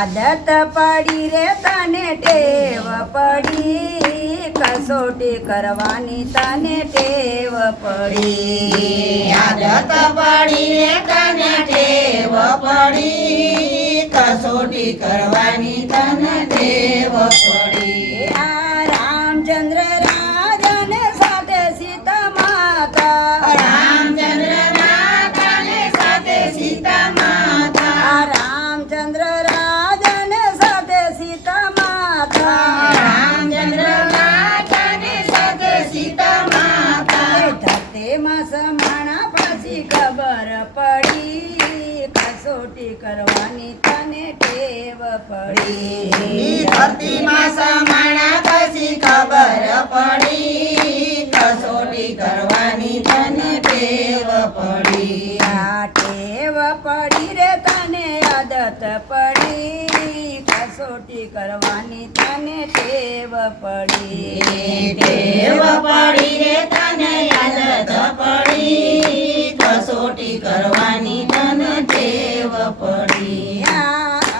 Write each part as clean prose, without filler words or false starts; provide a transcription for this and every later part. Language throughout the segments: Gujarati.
આદત પડી રે તને ટેવ પડી કસોટી કરવાની તને ટેવ પડી આદત પડી રે તને ટેવ પડી કસોટી કરવાની તને ટેવ પડી આ રામચંદ્ર રાજાને સાથે સીતા માતા રામચંદ્ર રાજાને સાથે સીતા માતા આ રામચંદ્ર રાજાને સાથે સીતા માતા રામચંદ્ર રાજાને સાથે સીતા માતા ધરતીમાં સમાણા પછી ખબર પડી કસોટી કરવાની તને ટેવ પડી ધરતીમાં સમાણા પછી ખબર પડી કસોટી કરવાની તને ટેવ પડી આ ટેવ પડી રે તને આદત પડી કસોટી કરવાની તને ટેવ પડી ટેવ પડી રે તને આદત પડી કસોટી કરવાની તને ટેવ પડી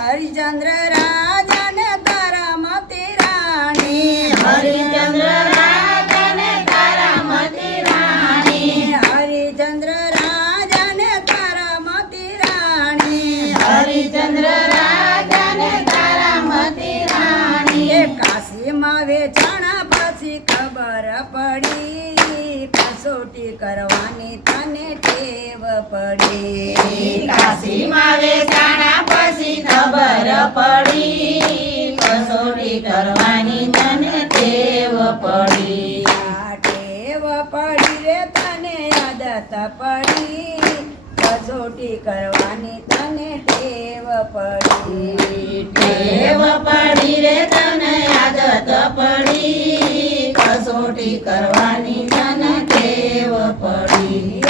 હરિચંદ્ર રાજાને તારા મતી રાણી હરિચંદ્ર રાજાને તારા મતી રાણી હરિચંદ્ર રાજાને તારા મતી રાણી હરિચંદ્ર રાજાને તારા મતી રાણી એ કાશીમાં વેચાણા પછી ખબર પડી કસોટી કરવાની તને ટેવ પડી કાશીમાં વેચાણા પછી ખબર પડી કસોટી કરવાની તને ટેવ પડી આ ટેવ પડી રે તને આદત પડી કસોટી કરવાની તને ટેવ પડી ટેવ પડી રે તને આદત પડી કસોટી કરવાની તને ટેવ પડી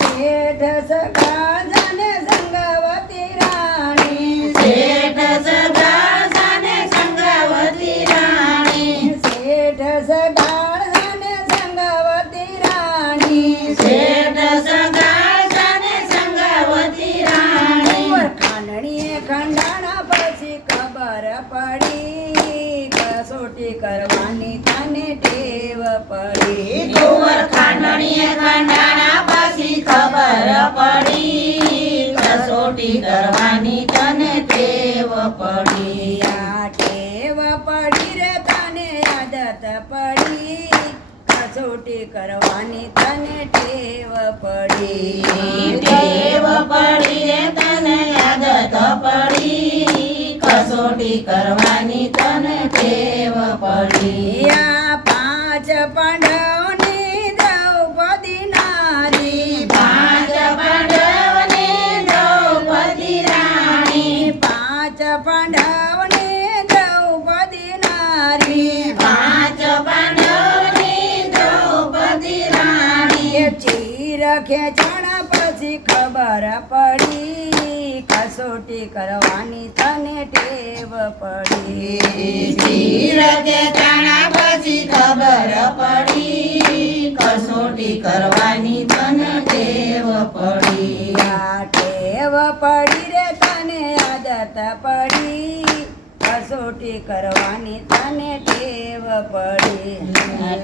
શેઠ સગાજાને સંગવતી રાણી શેઠ સગાજાને સંગવતી રાણી શેઠ સગાજાને સંગવતી રાણી શેઠ સગાજાને સંગવતી રાણી ખાંડણીએ ખંડાણા પછી ખબર પડી કસોટી કરવાની તને ટેવ પડી કુંવર ખાંડણીએ ખંડાણા પછી ખબર પડી કસોટી કરવાની તને ટેવ પડી આ ટેવ પડી રે તને આદત પડી કસોટી કરવાની તને ટેવ પડી ટેવ પડી રે તને આદત પડી કસોટી કરવાની તને ટેવ પડી આ પાંચ પાંડવની દ્રૌપદી નારી પાંચ પાંડવની દ્રૌપદી રાણી પાંચ પાંડવની દ્રૌપદી નારી પાંચ પાંડવની દ્રૌપદી રાણી એ ચીર ખેંચાણા પછી ખબર પડી કસોટી કરવાની તને ટેવ પડી ચીર કે તાણા પછી ખબર પડી કસોટી કરવાની તને ટેવ પડી આ ટેવ પડી રે તને આદત પડી કસોટી કરવાની તને ટેવ પડી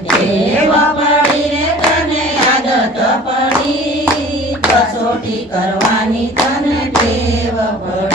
ટેવ પડી રે તને આદત પડી કસોટી કરવાની તને ટેવ પડી